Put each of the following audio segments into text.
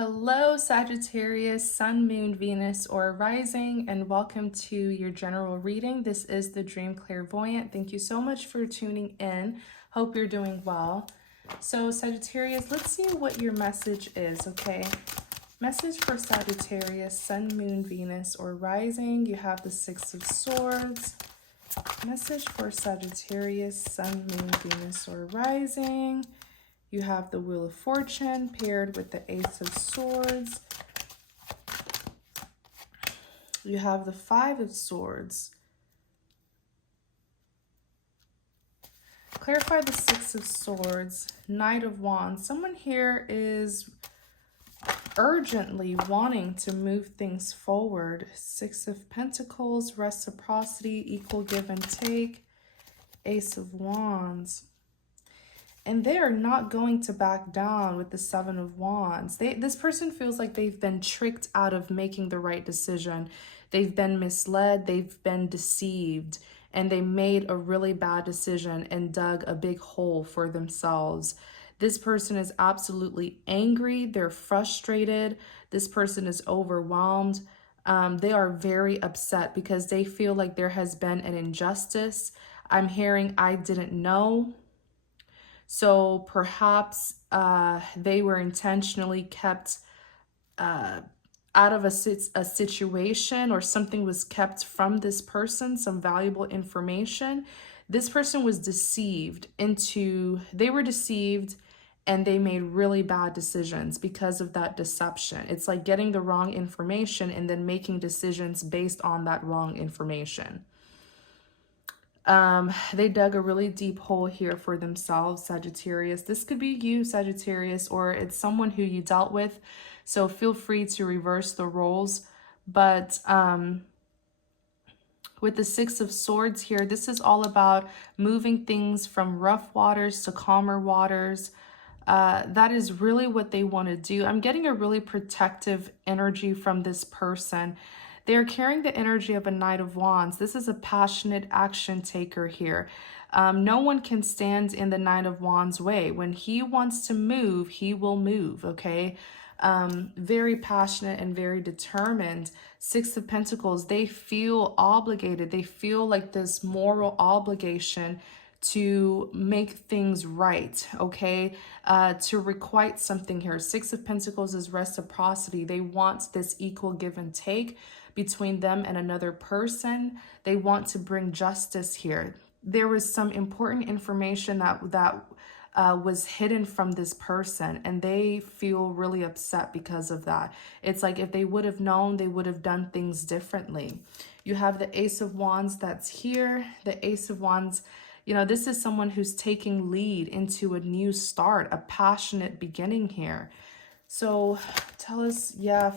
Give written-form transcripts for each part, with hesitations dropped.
Hello, Sagittarius, Sun, Moon, Venus, or Rising, and welcome to your general reading. This is the Dream Clairvoyant. Thank you so much for tuning in. Hope you're doing well. So, Sagittarius, let's see what your message is, okay? Message for Sagittarius, Sun, Moon, Venus, or Rising. You have the Six of Swords. Message for Sagittarius, Sun, Moon, Venus, or Rising. You have the Wheel of Fortune paired with the Ace of Swords. You have the Five of Swords. Clarify the Six of Swords, Knight of Wands. Someone here is urgently wanting to move things forward. Six of Pentacles, reciprocity, equal give and take. Ace of Wands. And they are not going to back down with the Seven of Wands. This person feels like they've been tricked out of making the right decision. They've been misled, they've been deceived, and they made a really bad decision and dug a big hole for themselves. This person is absolutely angry. They're frustrated. This person is overwhelmed. They are very upset because they feel like there has been an injustice. I'm hearing, I didn't know. So perhaps they were intentionally kept out of a situation, or something was kept from this person, some valuable information. This person was deceived they were deceived and they made really bad decisions because of that deception. It's like getting the wrong information and then making decisions based on that wrong information. They dug a really deep hole here for themselves, Sagittarius. This could be you, Sagittarius, or it's someone who you dealt with. So feel free to reverse the roles. But with the Six of Swords here, this is all about moving things from rough waters to calmer waters. That is really what they want to do. I'm getting a really protective energy from this person. They're carrying the energy of a Knight of Wands. This is a passionate action taker here. No one can stand in the Knight of Wands way. When he wants to move, he will move, okay? Very passionate and very determined. Six of Pentacles, they feel obligated. They feel like this moral obligation to make things right, okay? To requite something here. Six of Pentacles is reciprocity. They want this equal give and take between them and another person. They want to bring justice here. There was some important information that was hidden from this person, and they feel really upset because of that. It's like if they would have known, they would have done things differently. You have the Ace of Wands that's here. The Ace of Wands, you know, this is someone who's taking lead into a new start, a passionate beginning here. So tell us, yeah,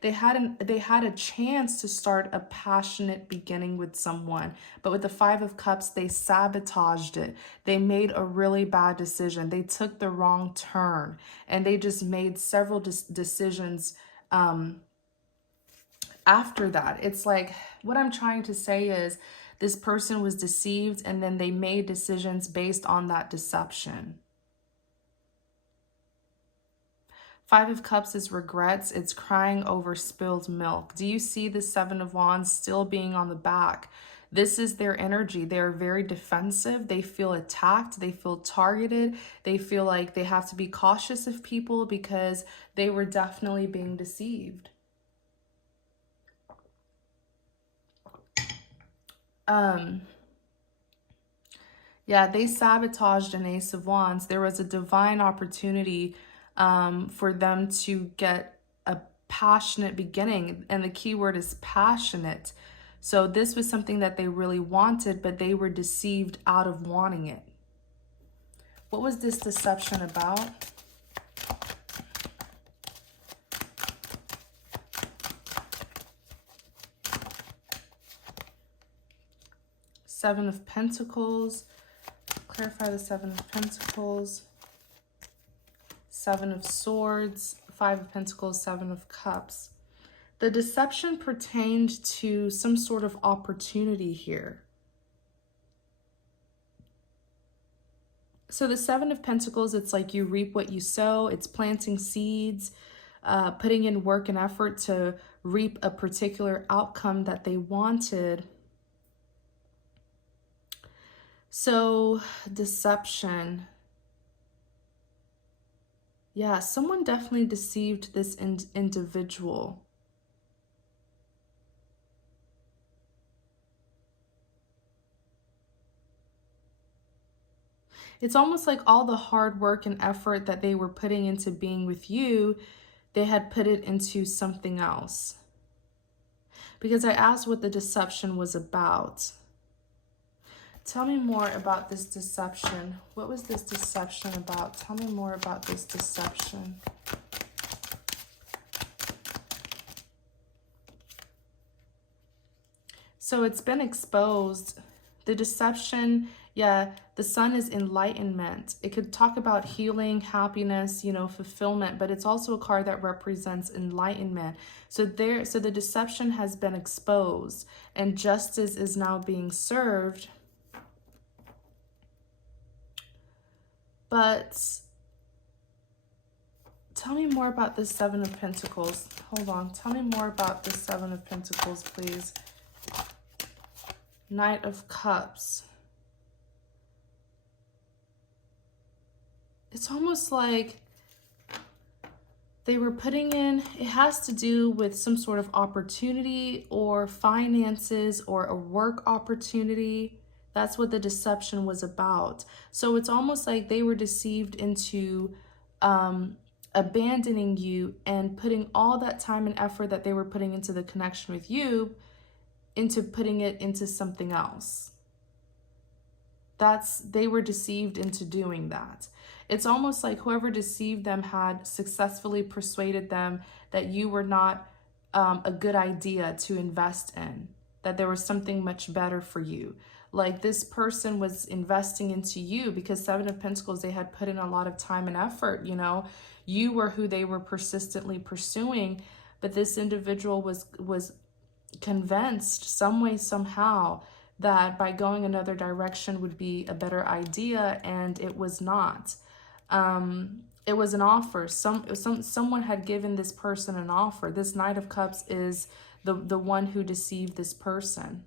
they had a chance to start a passionate beginning with someone, but with the Five of Cups, they sabotaged it. They made a really bad decision. They took the wrong turn, and they just made several decisions after that. It's like, what I'm trying to say is this person was deceived, and then they made decisions based on that deception. Five of Cups is regrets. It's crying over spilled milk. Do you see the Seven of Wands still being on the back? This is their energy. They're very defensive. They feel attacked. They feel targeted. They feel like they have to be cautious of people because they were definitely being deceived. Yeah, they sabotaged an Ace of Wands. There was a divine opportunity for them to get a passionate beginning. And the key word is passionate. So this was something that they really wanted, but they were deceived out of wanting it. What was this deception about? Seven of Pentacles. Clarify the Seven of Pentacles. Seven of Swords, Five of Pentacles, Seven of Cups. The deception pertained to some sort of opportunity here. So the Seven of Pentacles, it's like you reap what you sow. It's planting seeds, putting in work and effort to reap a particular outcome that they wanted. So deception. Yeah, someone definitely deceived this individual. It's almost like all the hard work and effort that they were putting into being with you, they had put it into something else. Because I asked what the deception was about. Tell me more about this deception. What was this deception about? Tell me more about this deception. So it's been exposed. The deception, yeah, the sun is enlightenment. It could talk about healing, happiness, you know, fulfillment, but it's also a card that represents enlightenment. So the deception has been exposed and justice is now being served. But tell me more about this Seven of Pentacles. Hold on. Tell me more about this Seven of Pentacles, please. Knight of Cups. It's almost like they were putting in, it has to do with some sort of opportunity or finances or a work opportunity. That's what the deception was about. So it's almost like they were deceived into abandoning you and putting all that time and effort that they were putting into the connection with you into putting it into something else. They were deceived into doing that. It's almost like whoever deceived them had successfully persuaded them that you were not a good idea to invest in, that there was something much better for you. Like this person was investing into you because Seven of Pentacles, they had put in a lot of time and effort, you know. You were who they were persistently pursuing, but this individual was convinced some way, somehow, that by going another direction would be a better idea, and it was not. It was an offer. Someone had given this person an offer. This Knight of Cups is the one who deceived this person.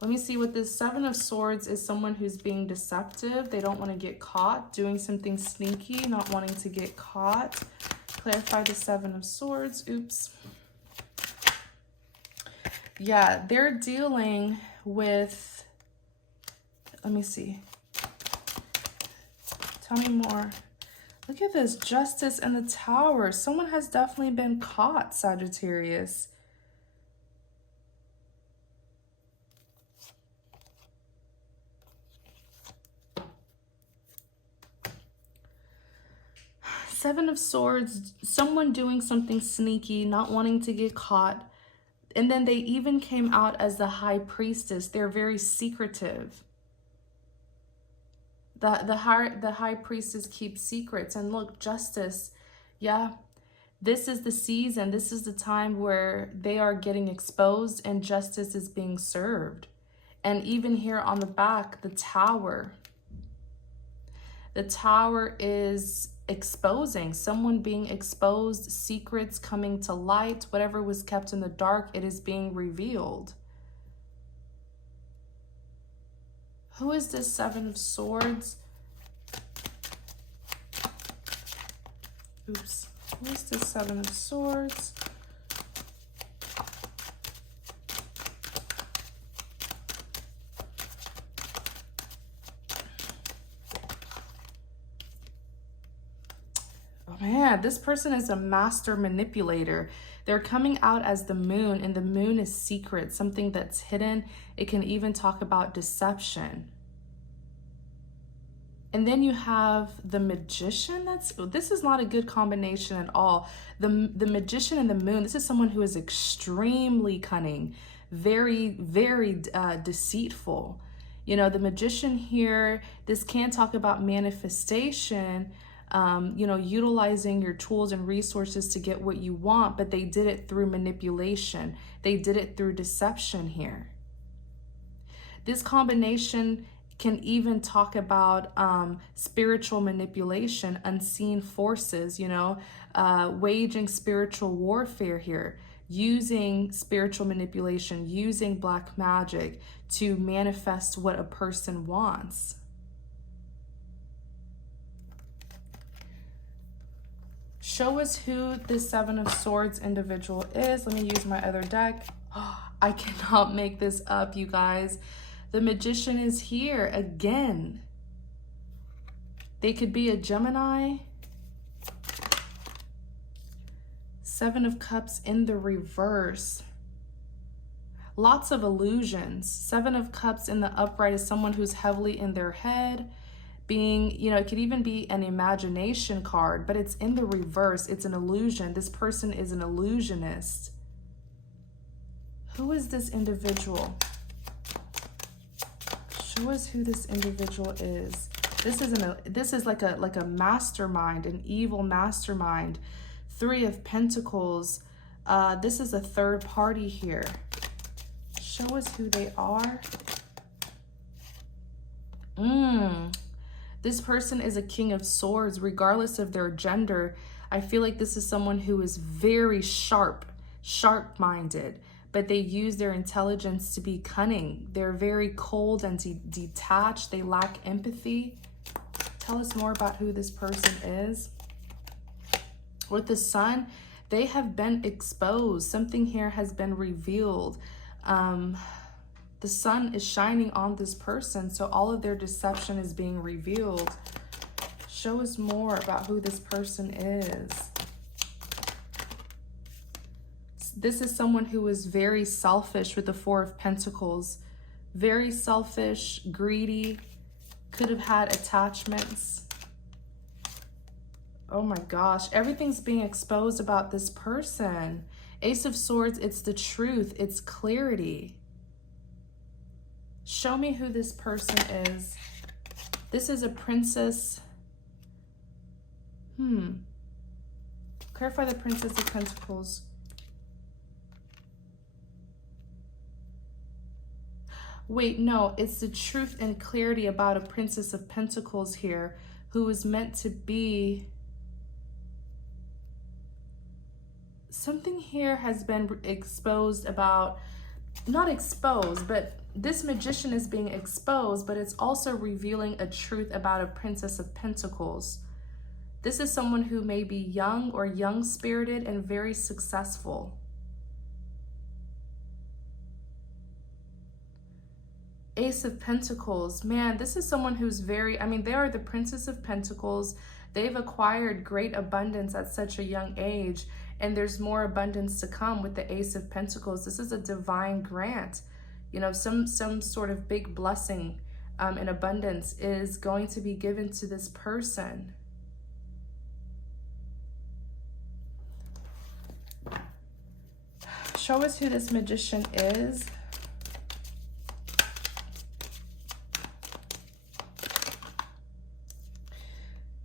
Let me see what this Seven of Swords is. Someone who's being deceptive. They don't want to get caught, doing something sneaky, not wanting to get caught. Clarify the Seven of Swords. Oops. Yeah, they're dealing with, let me see. Tell me more. Look at this, Justice and the Tower. Someone has definitely been caught, Sagittarius. Seven of Swords, someone doing something sneaky, not wanting to get caught. And then they even came out as the High Priestess. They're very secretive. The High Priestess keeps secrets. And look, Justice, yeah, this is the season. This is the time where they are getting exposed and justice is being served. And even here on the back, the Tower. The Tower is exposing, someone being exposed, secrets coming to light, whatever was kept in the dark, it is being revealed. Who is this Seven of Swords? Oops. Who is this Seven of Swords? Man, this person is a master manipulator. They're coming out as the moon, and the moon is secret, something that's hidden. It can even talk about deception. And then you have the Magician. This is not a good combination at all. The Magician and the moon, this is someone who is extremely cunning, very, very deceitful. You know, the Magician here, this can talk about manifestation, you know, utilizing your tools and resources to get what you want, but they did it through manipulation. They did it through deception here. This combination can even talk about spiritual manipulation, unseen forces, you know, waging spiritual warfare here, using spiritual manipulation, using black magic to manifest what a person wants. Show us who this Seven of Swords individual is. Let me use my other deck. Oh, I cannot make this up, you guys. The Magician is here again. They could be a Gemini. Seven of Cups in the reverse. Lots of illusions. Seven of Cups in the upright is someone who's heavily in their head. Being, you know, it could even be an imagination card, but it's in the reverse. It's an illusion. This person is an illusionist. Who is this individual? Show us who this individual is. This is like a mastermind, an evil mastermind. Three of Pentacles. This is a third party here. Show us who they are. This person is a King of Swords, regardless of their gender. I feel like this is someone who is very sharp-minded, but they use their intelligence to be cunning. They're very cold and detached. They lack empathy. Tell us more about who this person is. With the Sun, they have been exposed. Something here has been revealed. The sun is shining on this person, so all of their deception is being revealed. Show us more about who this person is. This is someone who is very selfish with the Four of Pentacles. Very selfish, greedy, could have had attachments. Oh my gosh, everything's being exposed about this person. Ace of Swords, it's the truth, it's clarity. Show me who this person is. This is a princess. Clarify the Princess of Pentacles. Wait, no, it's the truth and clarity about a Princess of Pentacles here who is meant to be. Something here has been exposed about, not exposed, but this Magician is being exposed, but it's also revealing a truth about a Princess of Pentacles. This is someone who may be young or young-spirited and very successful. Ace of Pentacles. Man, this is someone who's very, I mean, they are the Princess of Pentacles. They've acquired great abundance at such a young age, and there's more abundance to come with the Ace of Pentacles. This is a divine grant. You know, some sort of big blessing and abundance is going to be given to this person. Show us who this Magician is.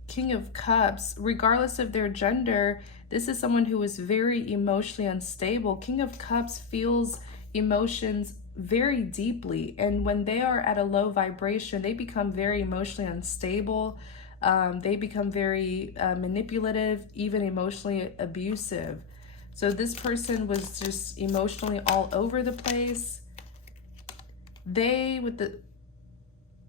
King of Cups. Regardless of their gender, this is someone who is very emotionally unstable. King of Cups feels emotions very deeply, and when they are at a low vibration, they become very emotionally unstable. They become very manipulative, even emotionally abusive. So this person was just emotionally all over the place. They, with the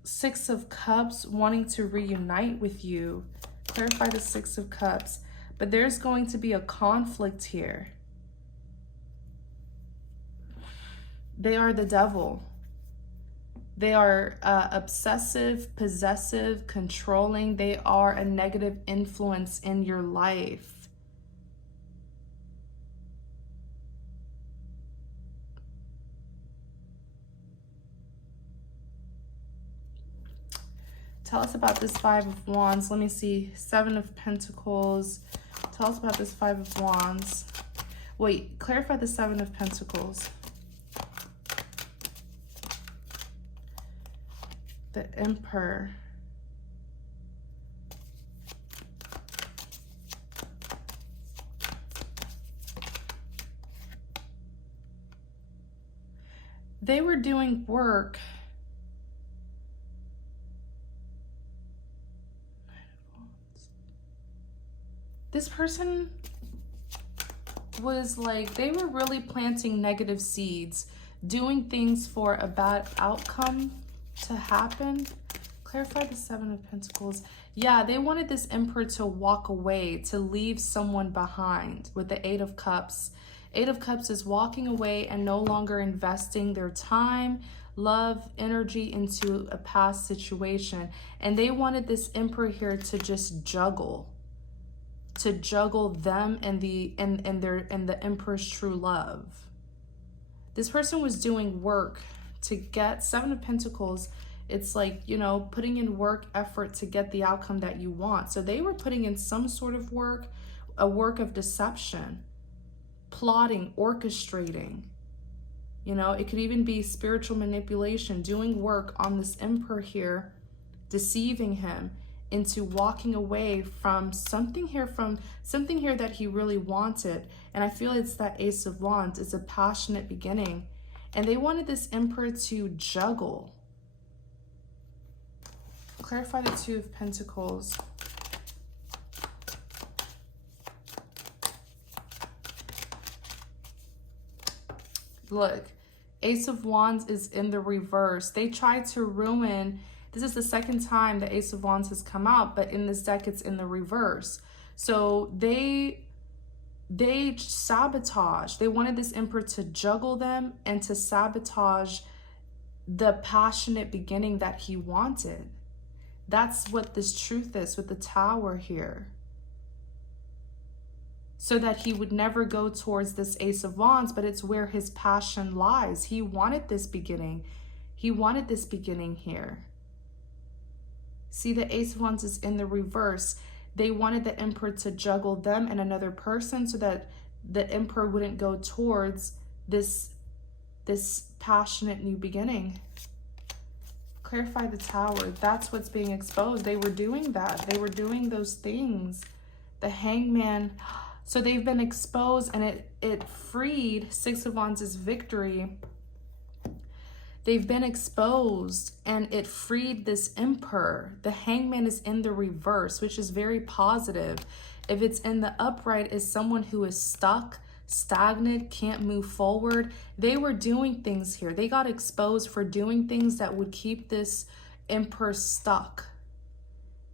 Six of Cups, wanting to reunite with you. Clarify the Six of Cups. But there's going to be a conflict here. They are the devil. They are obsessive, possessive, controlling. They are a negative influence in your life. Tell us about this Five of Wands. Let me see. Seven of Pentacles. Tell us about this Five of Wands. Wait, clarify the Seven of Pentacles. The Emperor. They were doing work This person was like, they were really planting negative seeds, doing things for a bad outcome to happen. Clarify the Seven of Pentacles. Yeah, they wanted this Emperor to walk away, to leave someone behind with the Eight of Cups. Eight of Cups is walking away and no longer investing their time, love, energy into a past situation. And they wanted this Emperor here to just juggle them and the Emperor's true love. This person was doing work to get Seven of Pentacles. It's like, you know, putting in work, effort to get the outcome that you want. So they were putting in some sort of work, a work of deception, plotting, orchestrating. You know, it could even be spiritual manipulation, doing work on this Emperor here, deceiving him into walking away from something here that he really wanted. And I feel it's that Ace of Wands. It's a passionate beginning. And they wanted this Emperor to juggle. Clarify the Two of Pentacles. Look, Ace of Wands is in the reverse. They tried to ruin. This is the second time the Ace of Wands has come out, but in this deck, it's in the reverse. So they sabotage. They wanted this Emperor to juggle them and to sabotage the passionate beginning that he wanted. That's what this truth is with the Tower here. So that he would never go towards this Ace of Wands, but it's where his passion lies. He wanted this beginning. He wanted this beginning here. See, the Ace of Wands is in the reverse. They wanted the Emperor to juggle them and another person so that the Emperor wouldn't go towards this passionate new beginning. Clarify the Tower. That's what's being exposed. They were doing that. They were doing those things. The Hangman. So they've been exposed, and it freed Six of Wands' victory. They've been exposed and it freed this Emperor. The Hangman is in the reverse, which is very positive. If it's in the upright, is someone who is stuck, stagnant, can't move forward. They were doing things here. They got exposed for doing things that would keep this Emperor stuck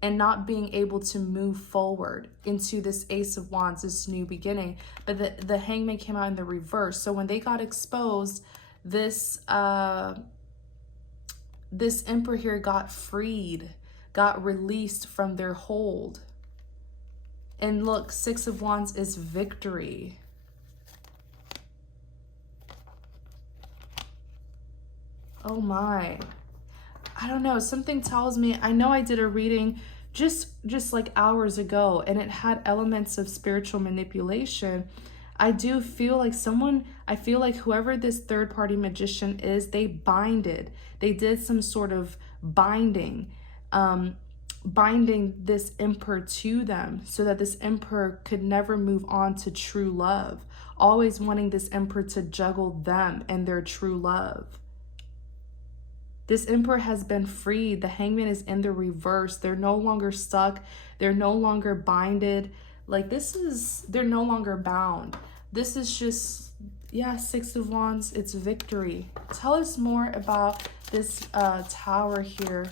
and not being able to move forward into this Ace of Wands, this new beginning. But the Hangman came out in the reverse. So when they got exposed, this Emperor here got freed, got released from their hold. And look, Six of Wands is victory. Oh my. I don't know, something tells me, I know I did a reading just like hours ago, and it had elements of spiritual manipulation. I do feel like I feel like whoever this third-party magician is, they did some sort of binding this Emperor to them so that this Emperor could never move on to true love, always wanting this Emperor to juggle them and their true love. This Emperor has been freed. The Hangman is in the reverse. They're no longer stuck. They're no longer binded. Like they're no longer bound. This is just, yeah, Six of Wands, it's victory. Tell us more about this Tower here.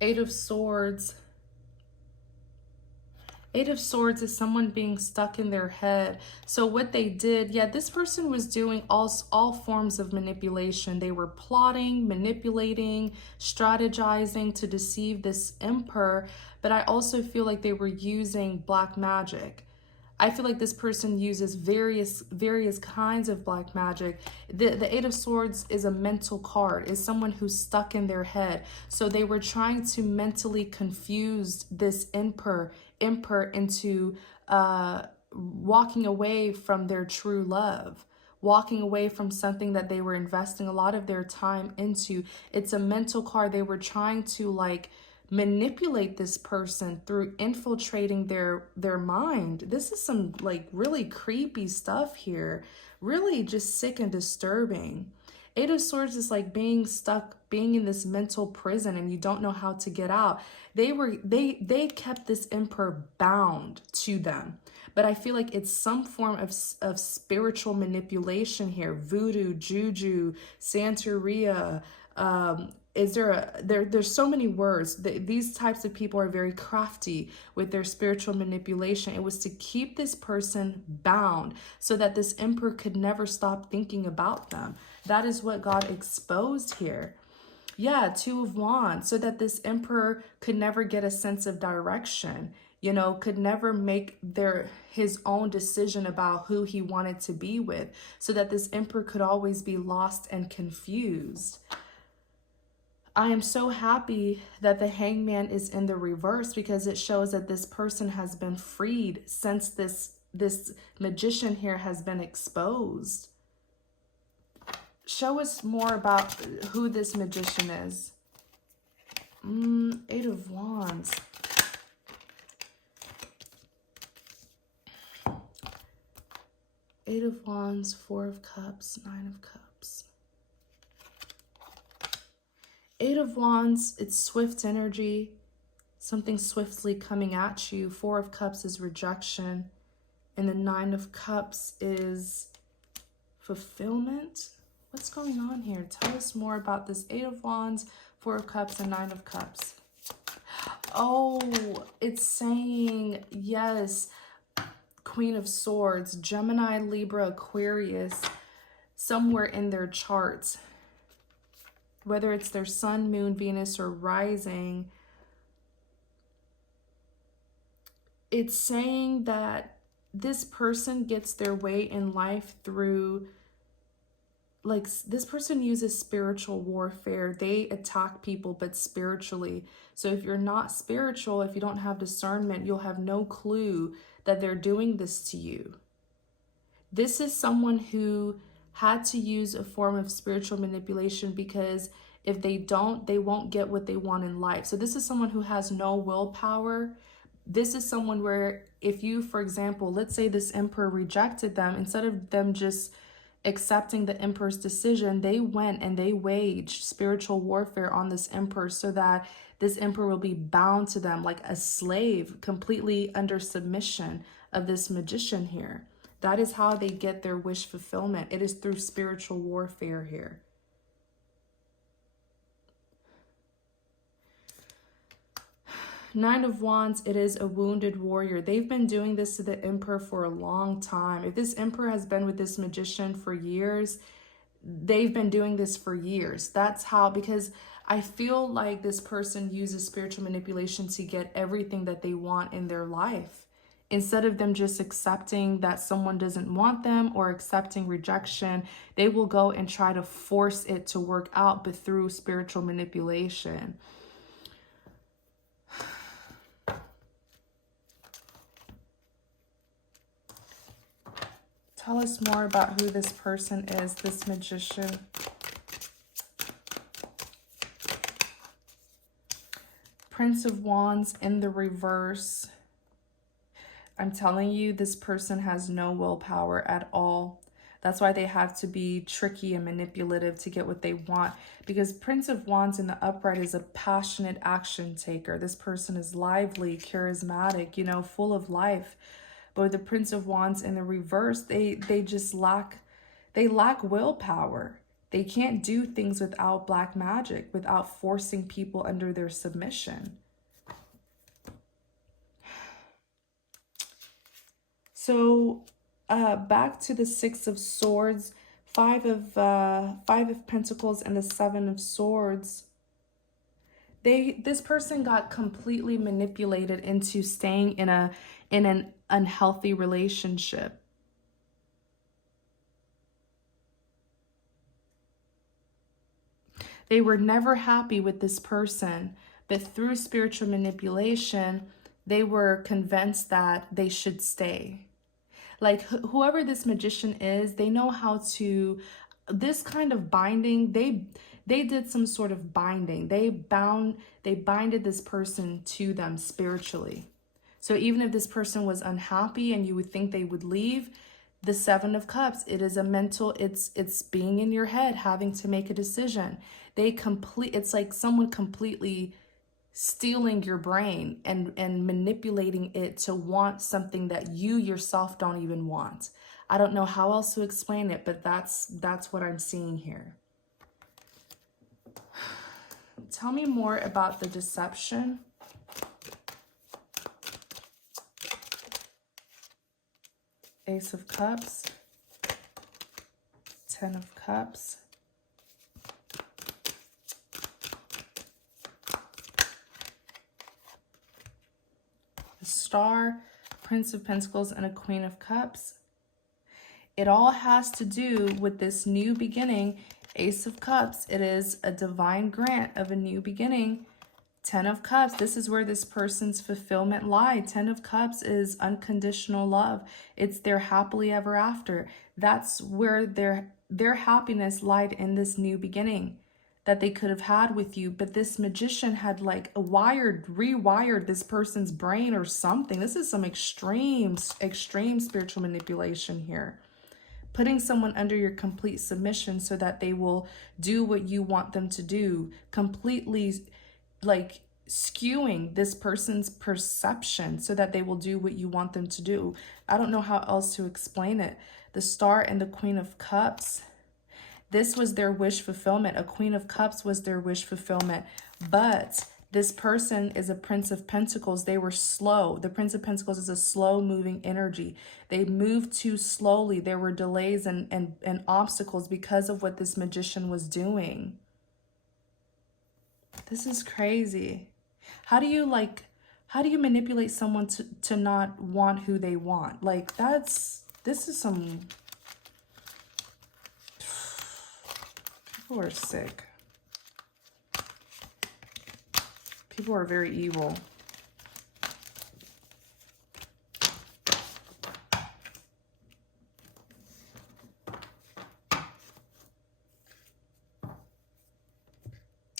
Eight of Swords. Eight of Swords is someone being stuck in their head. So what they did, yeah, this person was doing all forms of manipulation. They were plotting, manipulating, strategizing to deceive this Emperor. But I also feel like they were using black magic. I feel like this person uses various kinds of black magic. The Eight of Swords is a mental card, is someone who's stuck in their head. So they were trying to mentally confuse this Emperor into walking away from their true love, walking away from something that they were investing a lot of their time into. It's a mental card. They were trying to like manipulate this person through infiltrating their mind. This is some like really creepy stuff here. Really just sick and disturbing. Eight of Swords is like being stuck, being in this mental prison and you don't know how to get out. They kept this emperor bound to them. But I feel like it's some form of spiritual manipulation here. Voodoo, juju, Santeria, there's so many words. These types of people are very crafty with their spiritual manipulation. It was to keep this person bound so that this emperor could never stop thinking about them. That is what God exposed here. Yeah, Two of Wands, so that this emperor could never get a sense of direction, you know, could never make his own decision about who he wanted to be with, so that this emperor could always be lost and confused. I am so happy that the Hangman is in the reverse, because it shows that this person has been freed since this magician here has been exposed. Show us more about who this magician is. Eight of Wands. Eight of Wands, Four of Cups, Nine of Cups. Eight of Wands, it's swift energy. Something swiftly coming at you. Four of Cups is rejection. And the Nine of Cups is fulfillment. What's going on here? Tell us more about this Eight of Wands, Four of Cups, and Nine of Cups. Oh, it's saying, yes, Queen of Swords, Gemini, Libra, Aquarius, somewhere in their charts, whether it's their sun, moon, Venus, or rising, it's saying that this person gets their way in life through, like, this person uses spiritual warfare. They attack people, but spiritually. So if you're not spiritual, if you don't have discernment, you'll have no clue that they're doing this to you. This is someone who had to use a form of spiritual manipulation, because if they don't, they won't get what they want in life. So this is someone who has no willpower. This is someone where if you, for example, let's say this emperor rejected them, instead of them just accepting the emperor's decision, they went and they waged spiritual warfare on this emperor so that this emperor will be bound to them like a slave, completely under submission of this magician here. That is how they get their wish fulfillment. It is through spiritual warfare here. Nine of Wands, it is a wounded warrior. They've been doing this to the emperor for a long time. If this emperor has been with this magician for years, they've been doing this for years. That's how, because I feel like this person uses spiritual manipulation to get everything that they want in their life. Instead of them just accepting that someone doesn't want them or accepting rejection, they will go and try to force it to work out, but through spiritual manipulation. Tell us more about who this person is, this magician. Prince of Wands in the reverse. I'm telling you, this person has no willpower at all. That's why they have to be tricky and manipulative to get what they want. Because Prince of Wands in the upright is a passionate action taker. This person is lively, charismatic, you know, full of life. But with the Prince of Wands in the reverse, they just lack willpower. They can't do things without black magic, without forcing people under their submission. So back to the Six of Swords, Five of Pentacles, and the Seven of Swords. This person got completely manipulated into staying in an unhealthy relationship. They were never happy with this person, but through spiritual manipulation, they were convinced that they should stay. Like whoever this magician is, they know how to, this kind of binding, they did some sort of binding. They binded this person to them spiritually. So even if this person was unhappy and you would think they would leave, the Seven of Cups, it is a mental, it's being in your head, having to make a decision. It's like someone completely stealing your brain and manipulating it to want something that you yourself don't even want. I don't know how else to explain it, but that's what I'm seeing here. Tell me more about the deception. Ace of Cups, 10 of Cups, the Star, Prince of Pentacles, and a Queen of Cups. It all has to do with this new beginning. Ace of Cups, it is a divine grant of a new beginning. 10 of Cups, this is where this person's fulfillment lied. 10 of Cups is unconditional love. It's their happily ever after. That's where their happiness lied, in this new beginning that they could have had with you. But this magician had like rewired this person's brain or something. This is some extreme spiritual manipulation here. Putting someone under your complete submission so that they will do what you want them to do. Completely like skewing this person's perception so that they will do what you want them to do. I don't know how else to explain it. The Star and the Queen of Cups, this was their wish fulfillment. A Queen of Cups was their wish fulfillment. But this person is a Prince of Pentacles. They were slow. The Prince of Pentacles is a slow moving energy. They moved too slowly. There were delays and obstacles because of what this magician was doing. This is crazy. How do you manipulate someone to not want who they want? Like this is some, people are sick. People are very evil.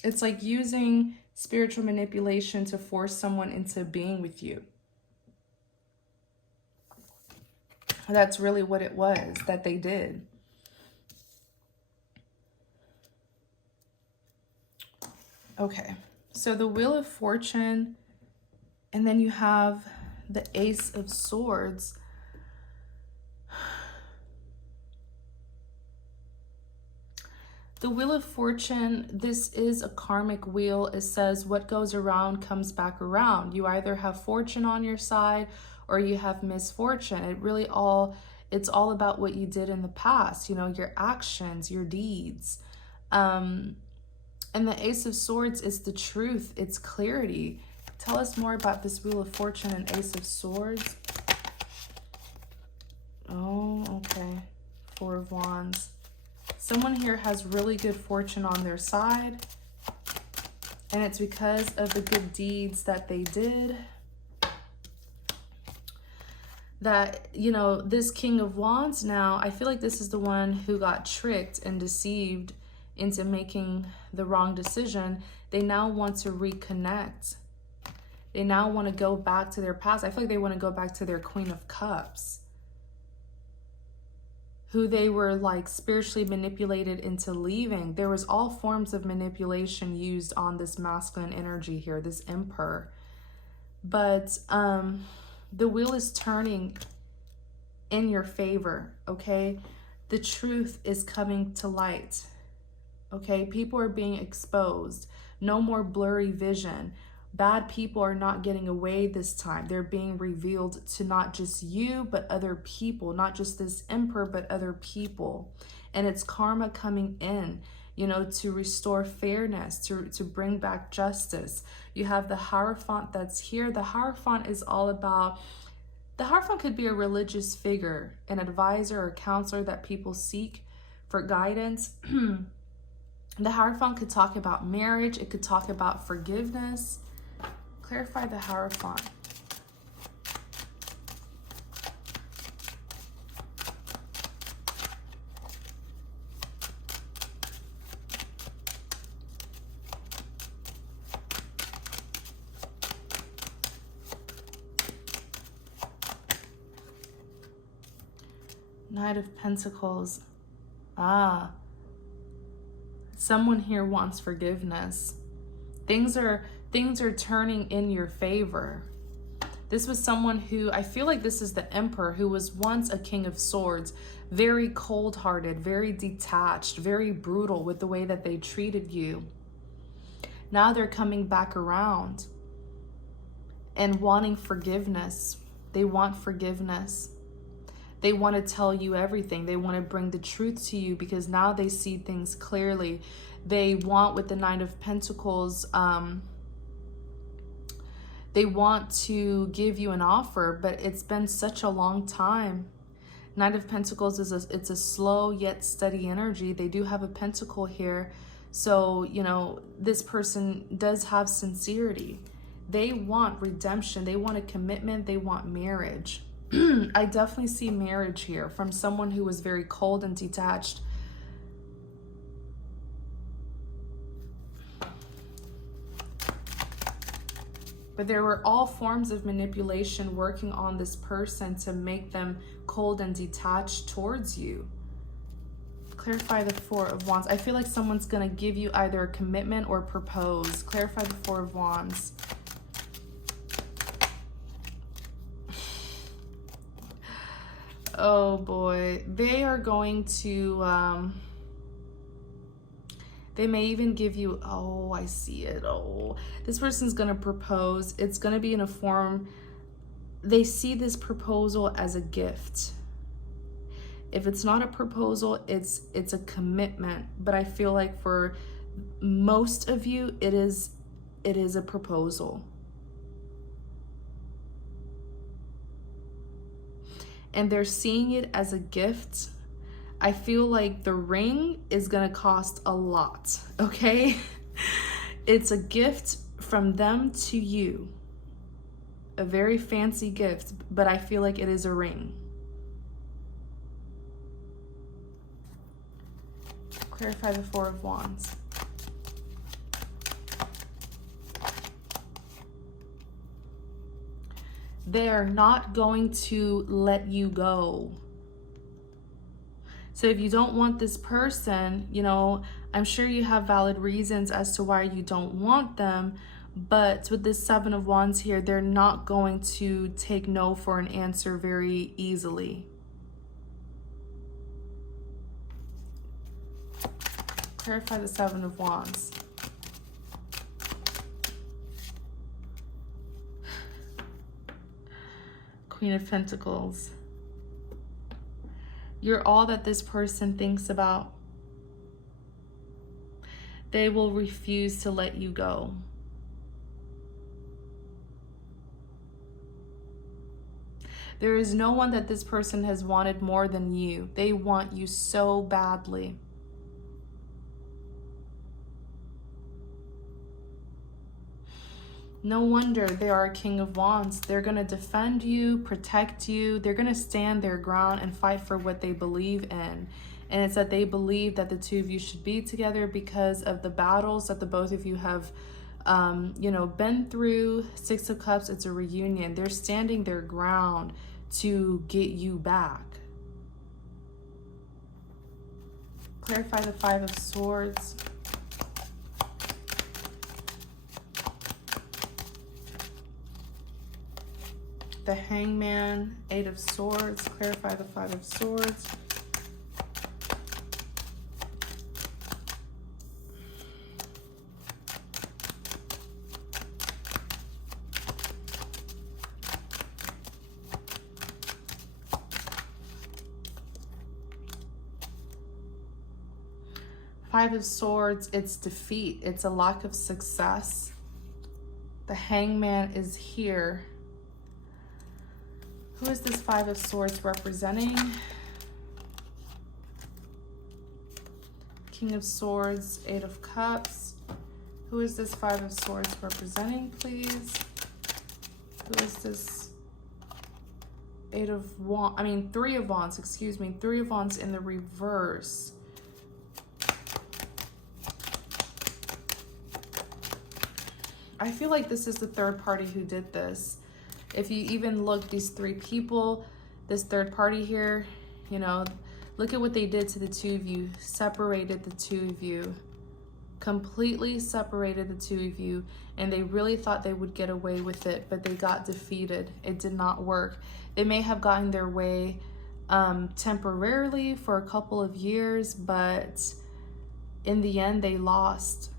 It's like using spiritual manipulation to force someone into being with you. That's really what it was that they did. Okay, so the Wheel of Fortune, and then you have the Ace of Swords. The Wheel of Fortune, this is a karmic wheel. It says what goes around comes back around. You either have fortune on your side or you have misfortune. It's all about what you did in the past, you know, your actions, your deeds. And the Ace of Swords is the truth. It's clarity. Tell us more about this Wheel of Fortune and Ace of Swords. Oh, okay. Four of Wands. Someone here has really good fortune on their side, and it's because of the good deeds that they did. That, you know, this King of Wands now, I feel like this is the one who got tricked and deceived into making the wrong decision. They now want to reconnect. They now want to go back to their past. I feel like they want to go back to their Queen of Cups, who they were like spiritually manipulated into leaving. There was all forms of manipulation used on this masculine energy here, this Emperor. But the wheel is turning in your favor, okay? The truth is coming to light, okay? People are being exposed. No more blurry vision. Bad people are not getting away this time. They're being revealed to not just you, but other people. Not just this Emperor, but other people. And it's karma coming in, you know, to restore fairness, to bring back justice. You have the Hierophant that's here. The Hierophant is all about, the Hierophant could be a religious figure, an advisor or counselor that people seek for guidance. The Hierophant could talk about marriage. It could talk about forgiveness. Clarify the Hierophant. Knight of Pentacles. Ah, someone here wants forgiveness. Things are turning in your favor. This was someone who, I feel like this is the Emperor, who was once a King of Swords, very cold-hearted, very detached, very brutal with the way that they treated you. Now they're coming back around and wanting forgiveness. They want forgiveness. They want to tell you everything. They want to bring the truth to you because now they see things clearly. They want, with the Nine of Pentacles, they want to give you an offer, but it's been such a long time. Knight of Pentacles it's a slow yet steady energy. They do have a pentacle here. So, you know, this person does have sincerity. They want redemption. They want a commitment. They want marriage. I definitely see marriage here from someone who was very cold and detached. But there were all forms of manipulation working on this person to make them cold and detached towards you. Clarify the Four of Wands. I feel like someone's going to give you either a commitment or propose. Clarify the Four of Wands. Oh boy. They are going to... they may even give you, oh, I see it. Oh, this person's going to propose. It's going to be in a form, they see this proposal as a gift. If it's not a proposal, it's a commitment. But I feel like for most of you, it is a proposal. And they're seeing it as a gift. I feel like the ring is going to cost a lot, okay? It's a gift from them to you. A very fancy gift, but I feel like it is a ring. Clarify the Four of Wands. They are not going to let you go. So if you don't want this person, you know, I'm sure you have valid reasons as to why you don't want them, but with this Seven of Wands here, they're not going to take no for an answer very easily. Clarify the Seven of Wands. Queen of Pentacles. You're all that this person thinks about. They will refuse to let you go. There is no one that this person has wanted more than you. They want you so badly. No wonder they are a King of Wands. They're going to defend you, protect you. They're going to stand their ground and fight for what they believe in. And it's that they believe that the two of you should be together because of the battles that the both of you have, you know, been through. Six of Cups, it's a reunion. They're standing their ground to get you back. Clarify the Five of Swords. The Hangman, Eight of Swords. Clarify the Five of Swords. Five of Swords, it's defeat. It's a lack of success. The Hangman is here. Who is this Five of Swords representing? King of Swords, Eight of Cups. Who is this Five of Swords representing, please? Who is this Eight of Wands? I mean, Three of Wands, excuse me. Three of Wands in the reverse. I feel like this is the third party who did this. If you even look, these three people, this third party here, You know, look at what they did to the two of you. Separated the two of you. Completely separated the two of you. And they really thought they would get away with it, but they got defeated. It did not work. They may have gotten their way temporarily for a couple of years, but in the end, they lost.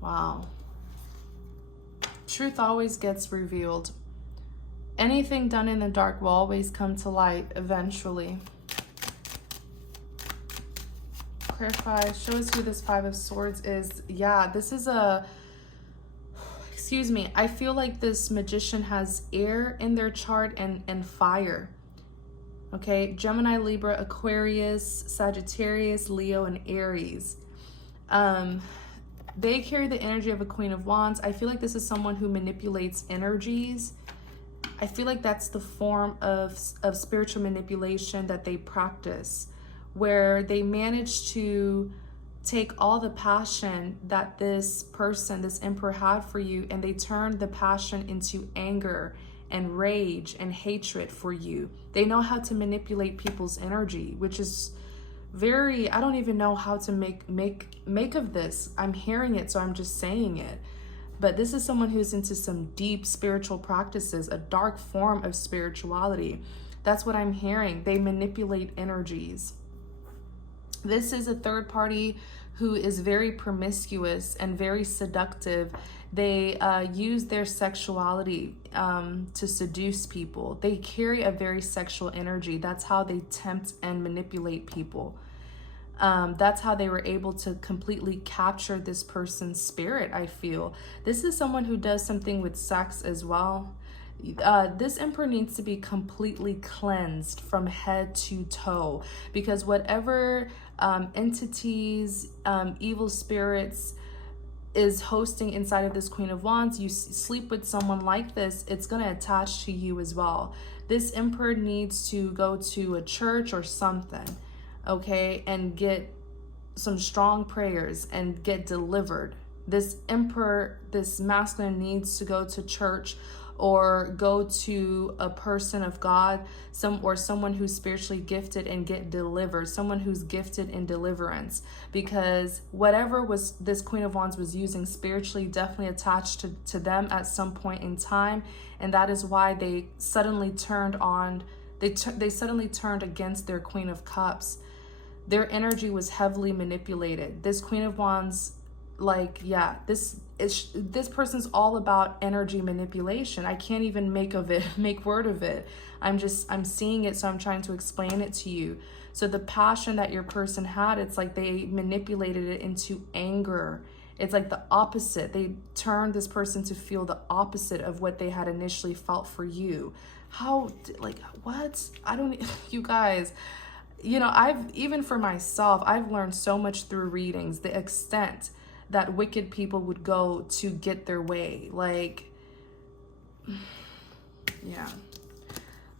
Wow. Truth always gets revealed. Anything done in the dark will always come to light eventually. Clarify, show us who this Five of Swords is. Yeah, this is a, excuse me, I feel like this magician has air in their chart and fire. Okay, Gemini, Libra, Aquarius, Sagittarius, Leo, and Aries. They carry the energy of a Queen of Wands. I feel like this is someone who manipulates energies. I feel like that's the form of spiritual manipulation that they practice, where they manage to take all the passion that this person, this emperor, had for you, and they turn the passion into anger and rage and hatred for you. They know how to manipulate people's energy, which is very, I don't even know how to make of this. I'm hearing it, so I'm just saying it. But this is someone who's into some deep spiritual practices, a dark form of spirituality. That's what I'm hearing. They manipulate energies. This is a third party who is very promiscuous and very seductive. They use their sexuality to seduce people. They carry a very sexual energy. That's how they tempt and manipulate people. That's how they were able to completely capture this person's spirit, I feel. This is someone who does something with sex as well. This emperor needs to be completely cleansed from head to toe, because whatever entities, evil spirits is hosting inside of this Queen of Wands, you sleep with someone like this, it's going to attach to you as well. This emperor needs to go to a church or something, okay, and get some strong prayers and get delivered. This emperor, this masculine, needs to go to church or go to a person of God, someone who's spiritually gifted, and get delivered, someone who's gifted in deliverance, because whatever was this Queen of Wands was using spiritually definitely attached to them at some point in time, and that is why they suddenly turned on, they suddenly turned against their Queen of Cups. Their energy was heavily manipulated. This Queen of Wands, like, yeah, this person's all about energy manipulation. I can't even make word of it. I'm seeing it, so I'm trying to explain it to you. So the passion that your person had, it's like they manipulated it into anger. It's like the opposite. They turned this person to feel the opposite of what they had initially felt for you. How, like, what? I don't, you guys, you know, even for myself, I've learned so much through readings, the extent that wicked people would go to get their way. Like, yeah.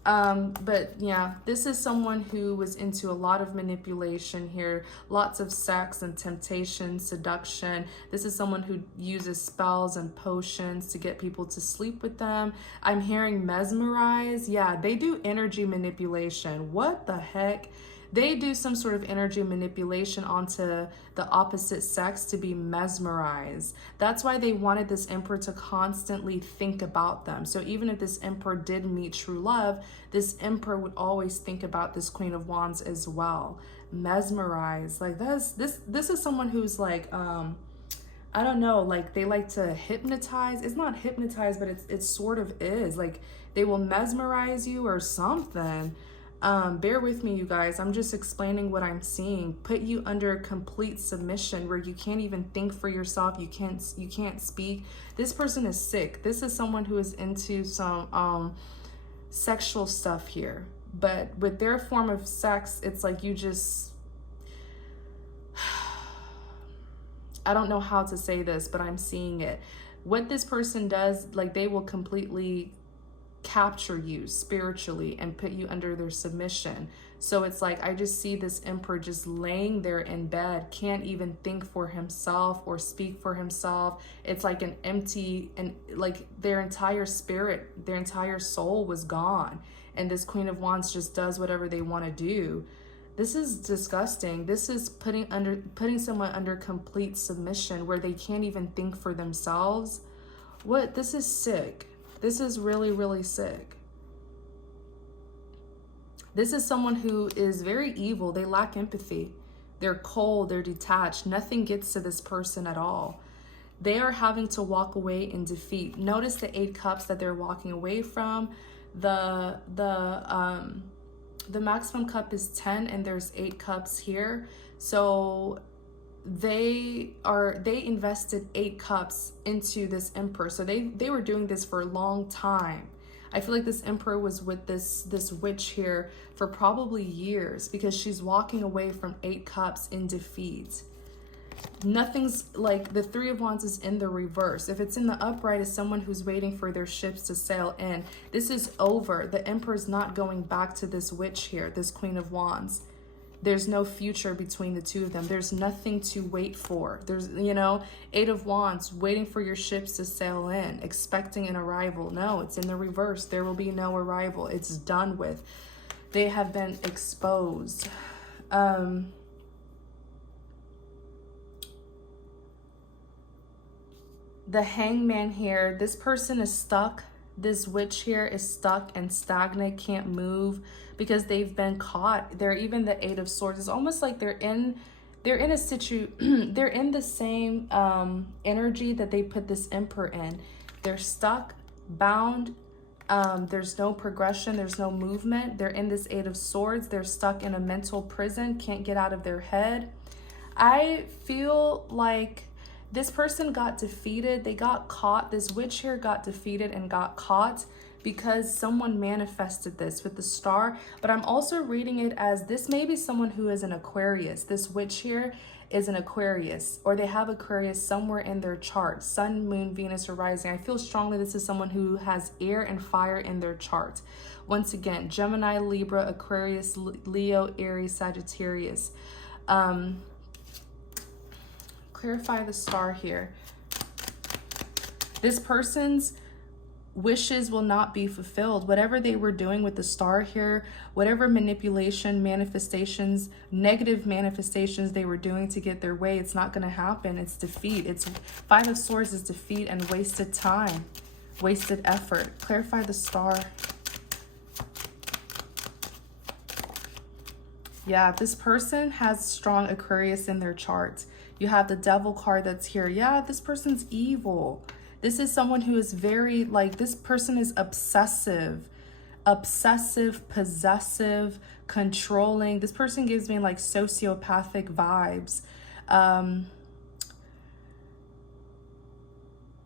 But yeah, this is someone who was into a lot of manipulation here, lots of sex and temptation, seduction. This is someone who uses spells and potions to get people to sleep with them. I'm hearing mesmerize. Yeah, they do energy manipulation. What the heck? They do some sort of energy manipulation onto the opposite sex to be mesmerized. That's why they wanted this emperor to constantly think about them. So even if this emperor did meet true love, this emperor would always think about this Queen of Wands as well. Mesmerized. Like, this is someone who's like, I don't know, like, they like to hypnotize. It's not hypnotize, but it sort of is. Like, they will mesmerize you or something. Bear with me, you guys. I'm just explaining what I'm seeing. Put you under complete submission where you can't even think for yourself. You can't speak. This person is sick. This is someone who is into some sexual stuff here. But with their form of sex, it's like you just... I don't know how to say this, but I'm seeing it. What this person does, like, they will completely capture you spiritually and put you under their submission. So it's like, I just see this emperor just laying there in bed, can't even think for himself or speak for himself. It's like an empty, and like their entire spirit, their entire soul was gone. And this Queen of Wands just does whatever they want to do. This is disgusting. This is putting someone under complete submission where they can't even think for themselves. What? This is sick. This is really, really sick. This is someone who is very evil. They lack empathy. They're cold. They're detached. Nothing gets to this person at all. They are having to walk away in defeat. Notice the 8 cups that they're walking away from. The maximum cup is 10 and there's 8 cups here. So they invested 8 cups into this emperor. So they were doing this for a long time. I feel like this emperor was with this witch here for probably years, because she's walking away from 8 cups in defeat. Nothing's like, the 3 of Wands is in the reverse. If it's in the upright, it's someone who's waiting for their ships to sail in. This is over. The emperor's not going back to this witch here, this Queen of Wands. There's no future between the two of them. There's nothing to wait for. There's, you know, 8 of Wands, waiting for your ships to sail in, expecting an arrival. No, it's in the reverse. There will be no arrival. It's done with. They have been exposed. The Hangman here, this person is stuck. This witch here is stuck and stagnant, can't move, because they've been caught. They're even the 8 of Swords. It's almost like they're in a they're in the same energy that they put this emperor in. They're stuck, bound. There's no progression. There's no movement. They're in this 8 of Swords. They're stuck in a mental prison, can't get out of their head. I feel like this person got defeated. They got caught. This witch here got defeated and got caught because someone manifested this with the star. But I'm also reading it as this may be someone who is an Aquarius. This witch here is an Aquarius, or they have Aquarius somewhere in their chart. Sun, Moon, Venus, or rising. I feel strongly this is someone who has air and fire in their chart. Once again, Gemini, Libra, Aquarius, Leo, Aries, Sagittarius. Clarify the star here. This person's wishes will not be fulfilled. Whatever they were doing with the star here, whatever manipulation, manifestations, negative manifestations they were doing to get their way, it's not going to happen. It's defeat. It's 5 of Swords is defeat and wasted time, wasted effort. Clarify the star. Yeah, this person has strong Aquarius in their chart. You have the Devil card that's here. Yeah, this person's evil. This is someone who is very, like, this person is obsessive, possessive, controlling. This person gives me like sociopathic vibes.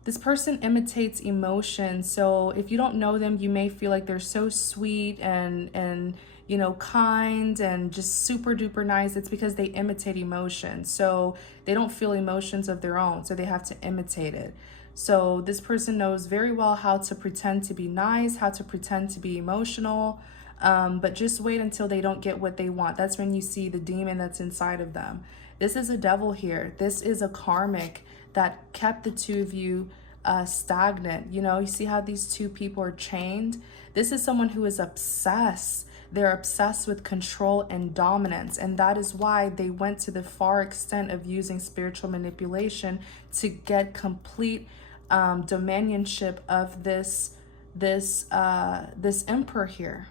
This person imitates emotion. So if you don't know them, you may feel like they're so sweet and you know, kind and just super duper nice. It's because they imitate emotion. So they don't feel emotions of their own. So they have to imitate it. So this person knows very well how to pretend to be nice, how to pretend to be emotional. But just wait until they don't get what they want. That's when you see the demon that's inside of them. This is a devil here. This is a karmic that kept the two of you stagnant. You know, you see how these two people are chained? This is someone who is obsessed. They're obsessed with control and dominance. And that is why they went to the far extent of using spiritual manipulation to get complete dominionship of this emperor here.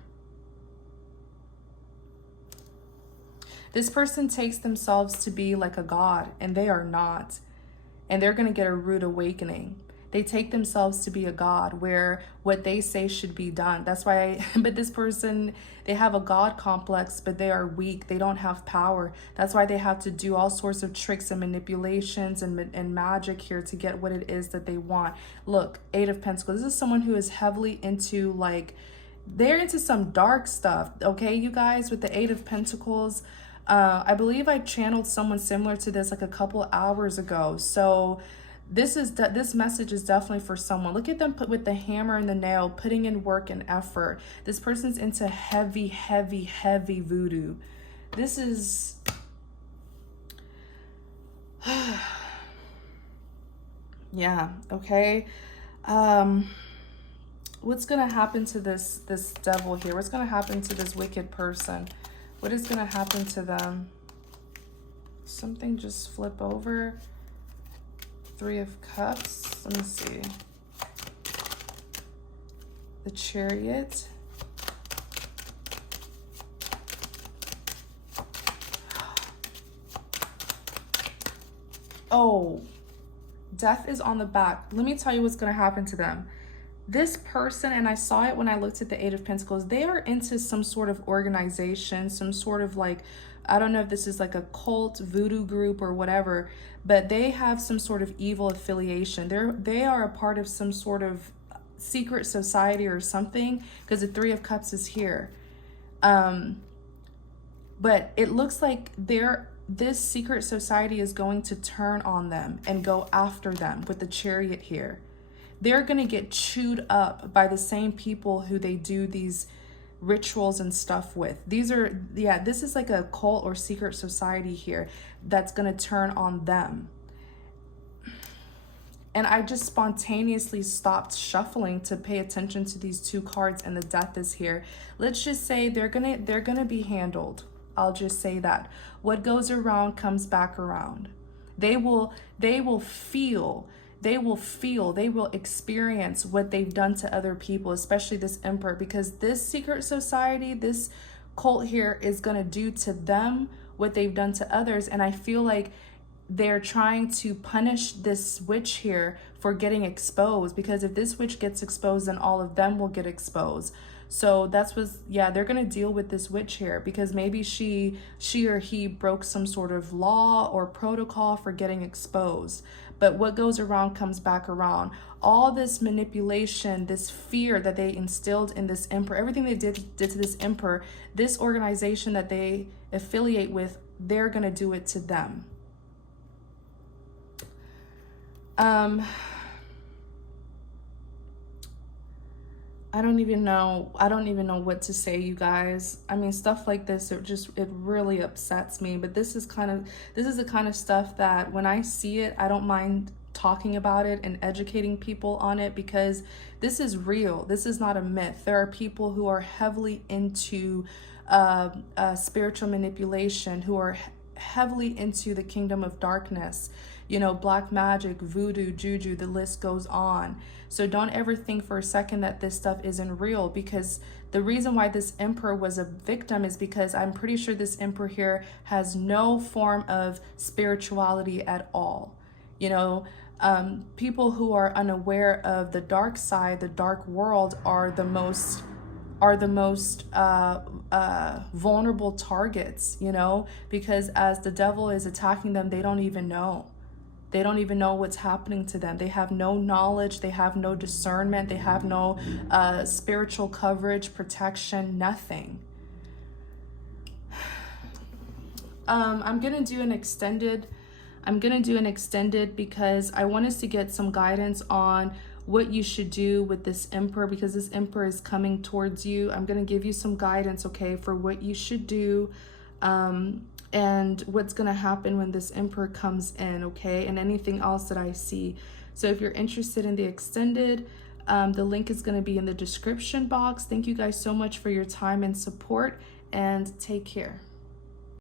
This person takes themselves to be like a god, and they are not. And they're going to get a rude awakening. They take themselves to be a god where what they say should be done. That's why, but this person, they have a god complex, but they are weak. They don't have power. That's why they have to do all sorts of tricks and manipulations and magic here to get what it is that they want. Look, 8 of Pentacles. This is someone who is heavily into, like, they're into some dark stuff. Okay, you guys, with the 8 of Pentacles. I believe I channeled someone similar to this like a couple hours ago. So this message is definitely for someone. Look at them put with the hammer and the nail, putting in work and effort. This person's into heavy, heavy, heavy voodoo. This is yeah, okay. What's gonna happen to this devil here? What's gonna happen to this wicked person? What is gonna happen to them? Something just flip over. 3 of Cups. Let me see. The Chariot. Oh, Death is on the back. Let me tell you what's going to happen to them. This person, and I saw it when I looked at the 8 of Pentacles, they are into some sort of organization, some sort of like, I don't know if this is like a cult, voodoo group or whatever, but they have some sort of evil affiliation. They are a part of some sort of secret society or something, because the 3 of Cups is here. But it looks like this secret society is going to turn on them and go after them with the Chariot here. They're going to get chewed up by the same people who they do these rituals and stuff with. These are, yeah, this is like a cult or secret society here that's going to turn on them. And I just spontaneously stopped shuffling to pay attention to these 2 cards, and the Death is here. Let's just say they're gonna be handled. I'll just say that. What goes around comes back around. They will feel, they will experience what they've done to other people, especially this Emperor, because this secret society, this cult here is going to do to them what they've done to others. And I feel like they're trying to punish this witch here for getting exposed, because if this witch gets exposed, then all of them will get exposed. So that's what, yeah, they're going to deal with this witch here, because maybe she or he broke some sort of law or protocol for getting exposed. But what goes around comes back around. All this manipulation, this fear that they instilled in this Emperor, everything they did to this Emperor, this organization that they affiliate with, they're going to do it to them. I don't even know what to say, you guys. I mean, stuff like this, it really upsets me. But this is the kind of stuff that when I see it, I don't mind talking about it and educating people on it, because this is real. This is not a myth. There are people who are heavily into spiritual manipulation, who are heavily into the kingdom of darkness, you know, black magic, voodoo, juju, the list goes on. So don't ever think for a second that this stuff isn't real, because the reason why this Emperor was a victim is because I'm pretty sure this Emperor here has no form of spirituality at all. You know, people who are unaware of the dark side, the dark world, are the most vulnerable targets, you know, because as the devil is attacking them, they don't even know. They don't even know what's happening to them. They have no knowledge. They have no discernment. They have no spiritual coverage, protection, nothing. I'm going to do an extended because I want us to get some guidance on what you should do with this Emperor, because this Emperor is coming towards you. I'm going to give you some guidance, okay, for what you should do. And what's going to happen when this Emperor comes in, okay, and anything else that I see. So if you're interested in the extended, the link is going to be in the description box. Thank you guys so much for your time and support, and take care.